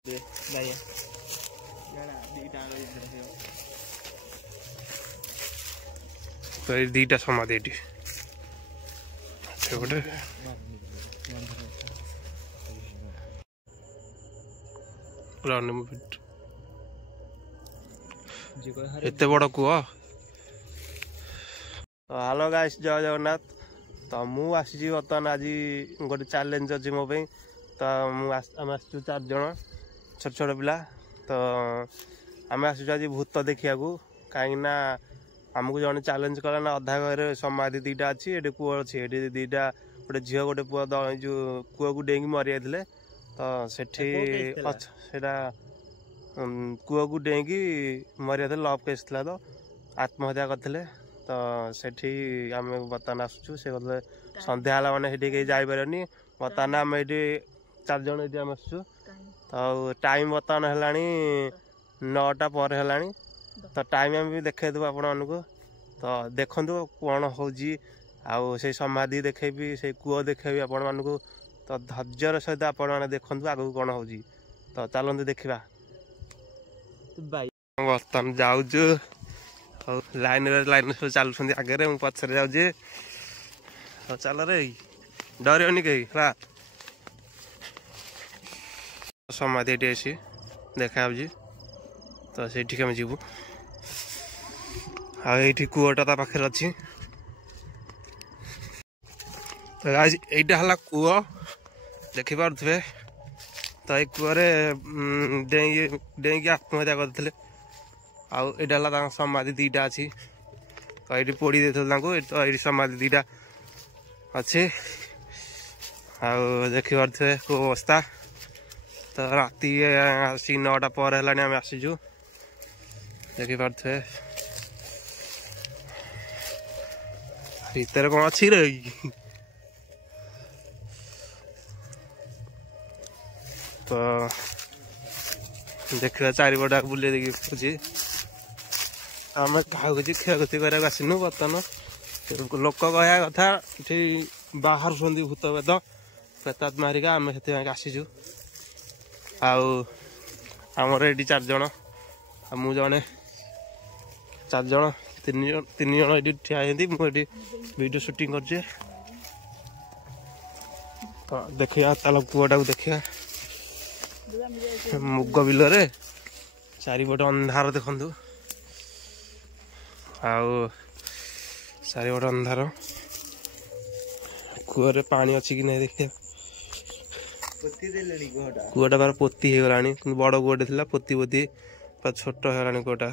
तो ये दीटा समाधि एटी गोटे एत बड़ कूह। हेलो गाइस जय जगन्नाथ। तो मु आसी बर्तमान आज गोटे चैलेंज अच्छी मो तो आम आस 4 जन छोट छोट पिला। तो आम आस आज भूत देखा कहीं आमको जन चैलेंज कला ना अधा घर समाधि दीटा अच्छी ये कूह अच्छी ये दीटा गोटे झील गोटे पुआ जो कूह को डेंगी मरी जाते तो सेटा कूह को डेंगी मरी जाते लव केस था तो आत्महत्या करते तो सेठी आम बर्तमान आसुचु से कहते सन्ध्या है मैंने कहीं जापरनी बर्तमान आम ये 4 जन ये आम आसुचु तो टाइम बर्तमान है 9टा पर है तो टाइम आम भी देखो आपण मानक तो देखु कौन हो से समाधि देखेबी से कूह देखेबी आपण मानक तो धैर्यर सहित आपण मैंने देखु आगू कौन हो तो चलते देखा बर्तमान जाऊँ लाइन लाइन सब चलुँच आगे मुझे पचर जाऊे चल रे डरनी कहीं समाधि ये आसी देखा तो से आम जीवु आठी कूहटा ता पाखे अच्छी तो यहीटा है कूह देखिपे तो ये कूह डेंगी आत्महत्या करते आईटा समाधि दीटा अच्छी तो ये पोड़ी दे तो ये समाधि दीटा अच्छी देखिपे कौ अवस्था तो राति आसी 9टा पर है आम आसीचु देखिपे भीतर कौन अच्छी रही तो देखा चारिपटा बुले देखी आम क्या क्षयक्षति कराया आसनु बर्तमान लोक कह कथा ये बाहर सुंदी भूत वेद प्रेतात्मा हरिका आम से आसीचु आमर ये 4 जन मु जड़े 4 जन 3 जन ये ठिया मुझे वीडियो शूटिंग कर तो देखिया ताल कूहटा को देखिया मुग बिल चारिपटे अंधार देखु चारिपटे अंधार कूह पानी अच्छी कि नहीं देखिए कूहटा बार पोती हो गलानी बड़ कूहटे थी पोती पोती छोट होगा कूहटा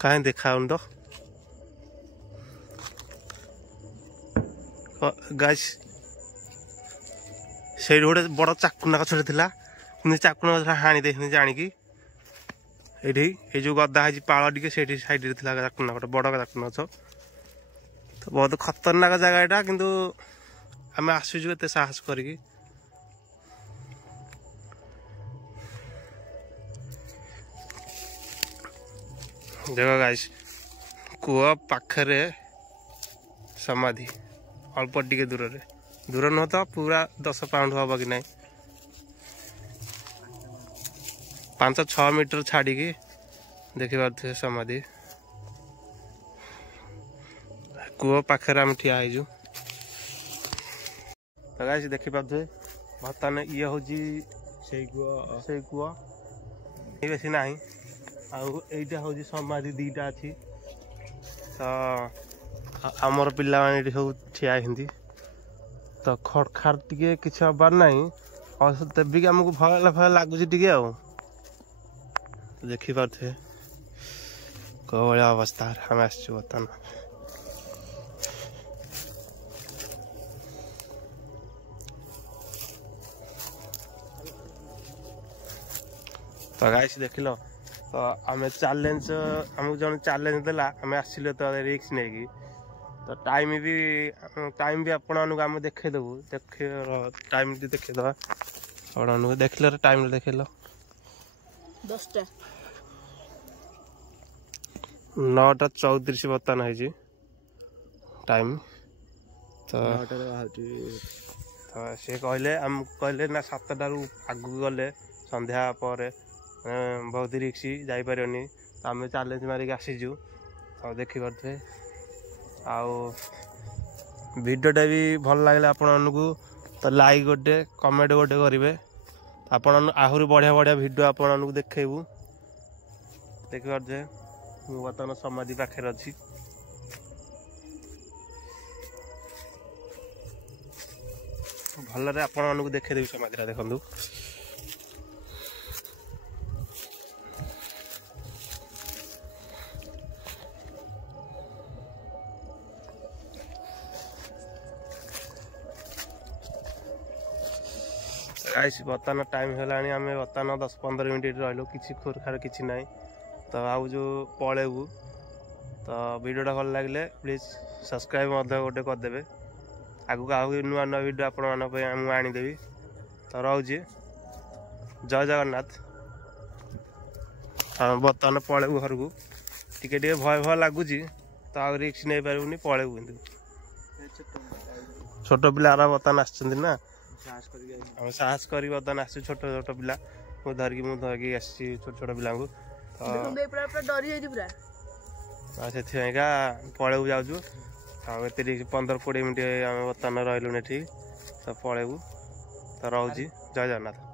कहीं देखा तो गाइस से गोटे बड़ चाकुना गछटे थी चाकुना गछ हाणी दे जानिकी ये जो गदा है पाल टे से साइड चाकुना गोटे बड़ चाकुना गछ तो बहुत खतरनाक जगह यहाँ किंतु आम आसुचु एत साहस करी देख गाइस कूह पाखरे समाधि अल्प टिके दूर नुह तो पूरा 10 पाउंड हम कि नहीं 5-6 मीटर छाड़ी देखिपे समाधि कूह पाखे आम ठिया हो तो गाइस देखिपे बर्तमान ये हूँ से कूह बेसी ना आईटा हूँ समाधि दीटा अच्छी तो आमर पिला माने सब ठिया तो खड़खाड़ टे कि हबार ना तेबिक आमको भय लगुच टे देखिपे कौ भाया अवस्था आम आसचु बर्तमान तो गाइस देख लो तो आम चैलेंज आमको जन चैलेंज देला आम आसिल तो रिक्स नहीं तो टाइम भी आपण आम देखदेबू टाइम देखदेवा आपण देख टाइम देखेल 10टा 9:34 बर्तमान है टाइम तो सी कहले आम कहले ना 7टारू आगू गले संध्या पर बहुत रिक्स जापरनी तो आम चैलेंज मारिक आसीचु तो देखिपे भिडियोटा भी भल लगे आपण तो लाइक गोटे कमेंट गोटे करेंगे आपण आहरी बढ़िया बढ़िया भिडियो आपण देखू देखिपे मु बर्तमान समाधि पाखे अच्छी भलरे आपण देखदेवी समाधिरा देखु बर्तमान टाइम है आम बर्तमान 10-15 मिनट रही किसी खुरखार किसी ना तो आउ जो पलैबू तो वीडियोटा भल लगे प्लीज सब्सक्राइब गोटे करदे आगू आगे नुआ नुआ वीडियो आपण आनीदेवी तो रोचे जय जगन्नाथ बर्तमान पलैबू घर को टिके भय भय लगुच तो आ रिक्स नहीं पारूनी पलैबू छोट पिला बर्तमान आना आम साहस कर बर्तमान आस छोट छोट पिला धरिकी मुझे आसी छोट छोट पिला से पलैबू जाऊँ 15-20 मिनट आम बर्तमान रही ठीक तो पलैबू तो रोचे जय जगन्नाथ।